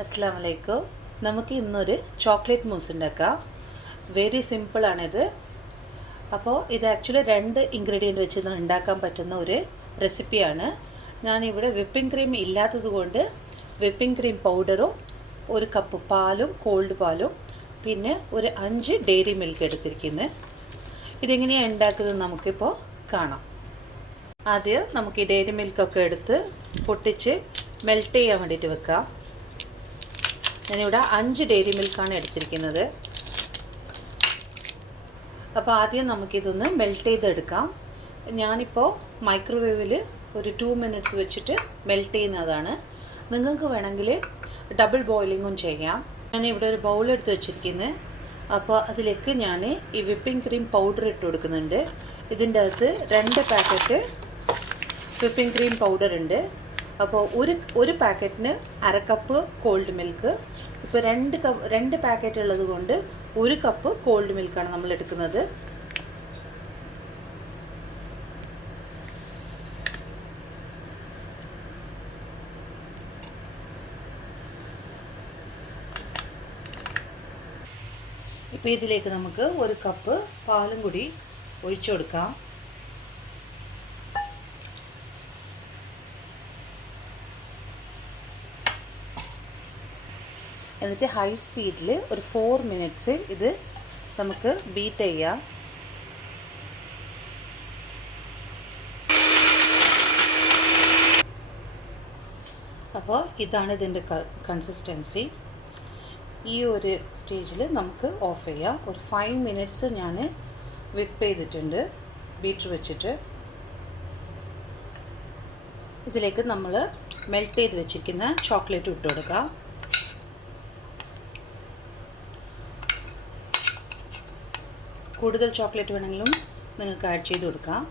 അസ്സലാമു അലൈക്കും. നമുക്ക് ഇന്നൊരു ചോക്ലേറ്റ് മൂസ് ഉണ്ടാക്കാം. വെരി സിമ്പിളാണിത്. അപ്പോൾ ഇത് ആക്ച്വലി 2 ഇൻഗ്രീഡിയൻറ്റ് വെച്ച് ഉണ്ടാക്കാൻ പറ്റുന്ന ഒരു റെസിപ്പിയാണ്. ഞാനിവിടെ വിപ്പിംഗ് ക്രീം ഇല്ലാത്തത് കൊണ്ട് വിപ്പിംഗ് ക്രീം പൗഡറും 1 കപ്പ് പാലും കോൾഡ് പാലും പിന്നെ ഒരു 5 ഡെയറി മിൽക്ക് എടുത്തിരിക്കുന്നത്. ഇതെങ്ങനെയാണ് ഉണ്ടാക്കുന്നത് നമുക്കിപ്പോൾ കാണാം. ആദ്യം നമുക്ക് ഈ ഡെയറി മിൽക്കൊക്കെ എടുത്ത് പൊട്ടിച്ച് മെൽറ്റ് ചെയ്യാൻ വേണ്ടിയിട്ട് വെക്കാം. ഞാനിവിടെ 5 ഡെയറി മിൽക്കാണ് എടുത്തിരിക്കുന്നത്. അപ്പോൾ ആദ്യം നമുക്കിതൊന്ന് മെൽറ്റ് ചെയ്തെടുക്കാം. ഞാനിപ്പോൾ മൈക്രോവേവിൽ ഒരു 2 മിനിറ്റ്സ് വെച്ചിട്ട് മെൽറ്റ് ചെയ്യുന്നതാണ്. നിങ്ങൾക്ക് വേണമെങ്കിൽ ഡബിൾ ബോയിലിങ്ങും ചെയ്യാം. ഞാനിവിടെ ഒരു ബൗൾ എടുത്ത് വെച്ചിരിക്കുന്നത്. അപ്പോൾ അതിലേക്ക് ഞാൻ ഈ വിപ്പിംഗ് ക്രീം പൗഡർ ഇട്ട് കൊടുക്കുന്നുണ്ട്. ഇതിൻ്റെ അകത്ത് 2 പാക്കറ്റ് വിപ്പിംഗ് ക്രീം പൗഡർ ഉണ്ട്. അപ്പോൾ ഒരു പാക്കറ്റിന് 1/2 കപ്പ് കോൾഡ് മിൽക്ക്. ഇപ്പോൾ 2 പാക്കറ്റ് ഉള്ളത് കൊണ്ട് 1 കപ്പ് കോൾഡ് മിൽക്കാണ് നമ്മൾ എടുക്കുന്നത്. ഇപ്പോൾ ഇതിലേക്ക് നമുക്ക് 1 കപ്പ് പാലും കൂടി ഒഴിച്ചു കൊടുക്കാം. എന്നിട്ട് ഹൈ സ്പീഡിൽ ഒരു 4 മിനിറ്റ്സ് ഇത് നമുക്ക് ബീറ്റ് ചെയ്യാം. അപ്പോൾ ഇതാണ് ഇതിൻ്റെ കൺസിസ്റ്റൻസി. ഈ ഒരു സ്റ്റേജിൽ നമുക്ക് ഓഫ് ചെയ്യാം. ഒരു 5 മിനിറ്റ്സ് ഞാൻ വിപ്പ് ചെയ്തിട്ടുണ്ട് ബീറ്റർ വെച്ചിട്ട്. ഇതിലേക്ക് നമ്മൾ മെൽറ്റ് ചെയ്ത് വെച്ചിരിക്കുന്ന ചോക്ലേറ്റ് ഇട്ട് കൊടുക്കുക. കൂടുതൽ ചോക്ലേറ്റ് വേണമെങ്കിലും നിങ്ങൾക്ക് ആഡ് ചെയ്ത് കൊടുക്കാം.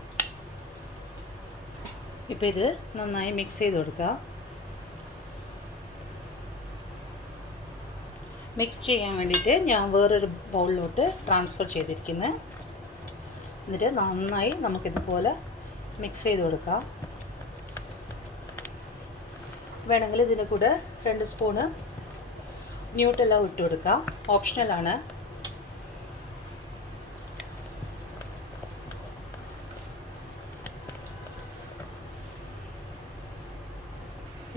ഇപ്പോൾ ഇത് നന്നായി മിക്സ് ചെയ്ത് കൊടുക്കുക. മിക്സ് ചെയ്യാൻ വേണ്ടിയിട്ട് ഞാൻ വേറൊരു ബൗളിലോട്ട് ട്രാൻസ്ഫർ ചെയ്തിരിക്കുന്നത്. എന്നിട്ട് നന്നായി നമുക്കിതുപോലെ മിക്സ് ചെയ്ത് കൊടുക്കാം. വേണമെങ്കിൽ ഇതിൻ്റെ കൂടെ 2 സ്പൂണ് ന്യൂട്ടെല്ല ഇട്ട് കൊടുക്കാം. ഓപ്ഷണലാണ്.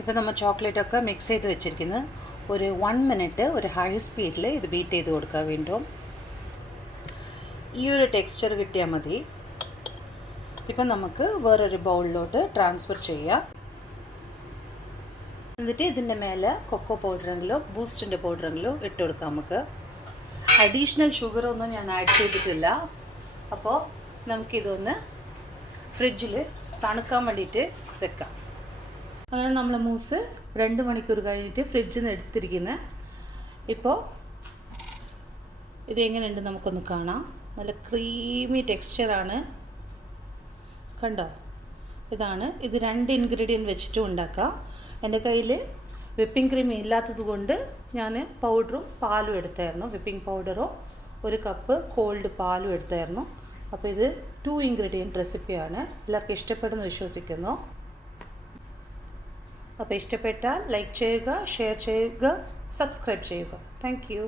ഇപ്പോൾ നമ്മൾ ചോക്ലേറ്റൊക്കെ മിക്സ് ചെയ്ത് വെച്ചിരിക്കുന്നത്. ഒരു 1 മിനിറ്റ് ഒരു ഹൈ സ്പീഡിൽ ഇത് ബീറ്റ് ചെയ്ത് കൊടുക്കുക. വീണ്ടും ഈ ഒരു ടെക്സ്ചർ കിട്ടിയാൽ മതി. ഇപ്പം നമുക്ക് വേറൊരു ബൗളിലോട്ട് ട്രാൻസ്ഫർ ചെയ്യാം. എന്നിട്ട് ഇതിൻ്റെ മേലെ കൊക്കോ പൗഡറെങ്കിലോ ബൂസ്റ്റിൻ്റെ പൗഡറെങ്കിലോ ഇട്ട് കൊടുക്കാം. നമുക്ക് അഡീഷണൽ ഷുഗറൊന്നും ഞാൻ ആഡ് ചെയ്തിട്ടില്ല. അപ്പോൾ നമുക്കിതൊന്ന് ഫ്രിഡ്ജിൽ തണുക്കാൻ വേണ്ടിയിട്ട് വെക്കാം. അങ്ങനെ നമ്മൾ മൂസ് 2 മണിക്കൂർ കഴിഞ്ഞിട്ട് ഫ്രിഡ്ജിൽ നിന്ന് എടുത്തിരിക്കുന്നത്. ഇപ്പോൾ ഇതെങ്ങനെയുണ്ട് നമുക്കൊന്ന് കാണാം. നല്ല ക്രീമി ടെക്സ്ചറാണ്. കണ്ടോ? ഇതാണ്. ഇത് 2 ഇൻഗ്രീഡിയൻറ്റ് വെച്ചിട്ടും ഉണ്ടാക്കാം. എൻ്റെ കയ്യിൽ വിപ്പിംഗ് ക്രീം ഇല്ലാത്തത് കൊണ്ട് ഞാൻ പൗഡറും പാലും എടുത്തായിരുന്നു. വിപ്പിംഗ് പൗഡറും 1 കപ്പ് കോൾഡ് പാലും എടുത്തായിരുന്നു. അപ്പോൾ ഇത് 2 ഇൻഗ്രീഡിയൻറ്റ് റെസിപ്പിയാണ്. എല്ലാവർക്കും ഇഷ്ടപ്പെടുന്നു വിശ്വസിക്കുന്നു. അപ്പോൾ ഇഷ്ടപ്പെട്ടാൽ ലൈക്ക് ചെയ്യുക, ഷെയർ ചെയ്യുക, സബ്സ്ക്രൈബ് ചെയ്യുക. Thank you.